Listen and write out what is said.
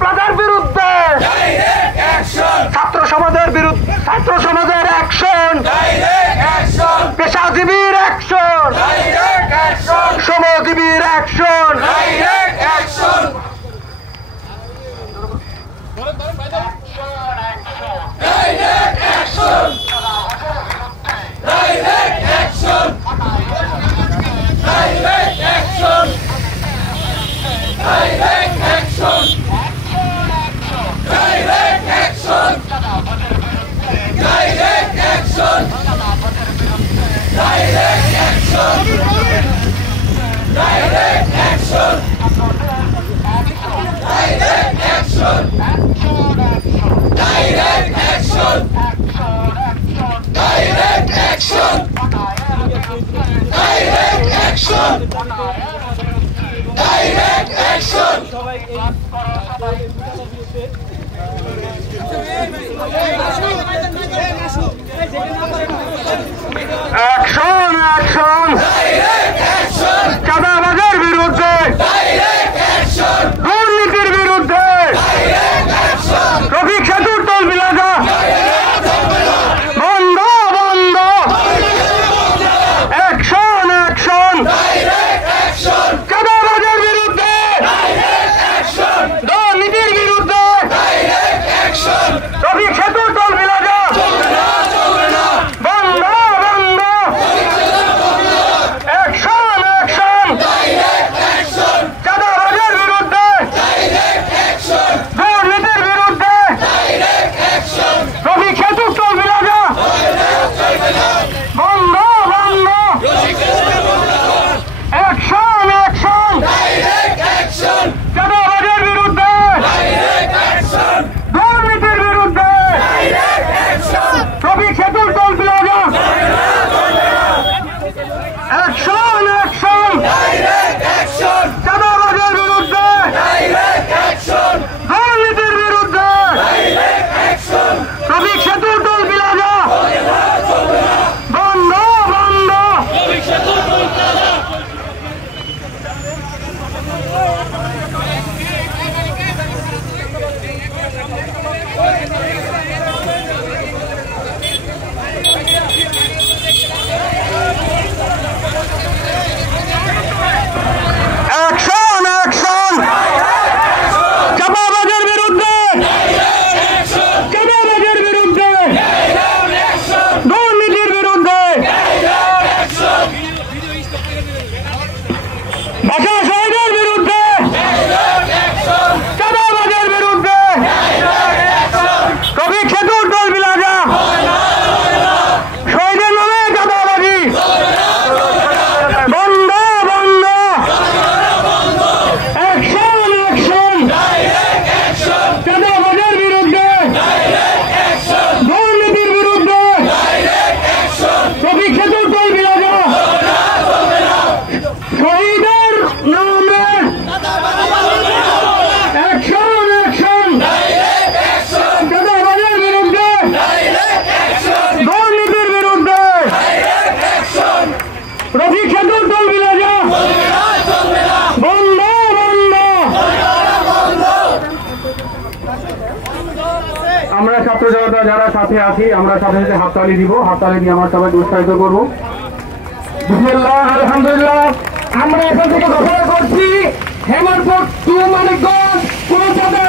প্লাজার বিরুদ্ধে ছাত্র সমাজের বিরুদ্ধে ছাত্র সমাজের অ্যাকশন, পেশাজীবীর অ্যাকশন, শ্রমজীবীর অ্যাকশন। চাঁদাবাজের বিরুদ্ধে, দুর্নীতির বিরুদ্ধে, রফিক সেতুর টোল প্লাজা বন্ধ বন্ধ। অ্যাকশন অ্যাকশন, চাঁদাবাজের বিরুদ্ধে, দুর্নীতির বিরুদ্ধে, রফিক সেতুর টোল প্লাজা বন্ধ বন্ধ। অ্যাকশন অ্যাকশন, চাঁদাবাজের বিরুদ্ধে, দুর্নীতির বিরুদ্ধে, রফিক সেতুর টোল প্লাজা বন্ধ বন্ধ। অ্যাকশন অ্যাকশন, চাঁদাবাজের বিরুদ্ধে, দুর্নীতির বিরুদ্ধে, রফিক সেতুর টোল প্লাজা। অ্যাকশন অ্যাকশন, চাঁদাবাজের বিরুদ্ধে, দুর্নীতির বিরুদ্ধে, রফিক সেতুর টোল প্লাজা বন্ধ বন্ধ। অ্যাকশন অ্যাকশন, চাঁদাবাজের বিরুদ্ধে, চাঁদাবাজের বিরুদ্ধে, দুর্নীতির বিরুদ্ধে, ভাষা শহীদের বিরুদ্ধে, চাঁদাবাজের বিরুদ্ধে, রফিক সেতুর টোল প্লাজা, শহীদের নামে চাঁদাবাজি বন্ধ বন্ধ। অ্যাকশন অ্যাকশন, চাঁদাবাজের বিরুদ্ধে, দুর্নীতির বিরুদ্ধে, রফিক সেতুর টোল প্লাজা, শহীদের নামে। অ্যাকশন অ্যাকশন, চাঁদাবাজের বিরুদ্ধে, দুর্নীতির বিরুদ্ধে, রফিক সেতুর টোল প্লাজা বন্ধ বন্ধ। আমরা ছাত্র জনতা যারা সাথে আছি, আমরা সাথে সাথে হাততালি দিব, হাততালি দিয়ে আমার সবাইকে উৎসাহিত করবো। বিসমিল্লাহ, আলহামদুলিল্লাহ। আমরা এখান থেকে ঘোষণা করছি, হেমারপুর টু মানিকগঞ্জ কোন চাঁদা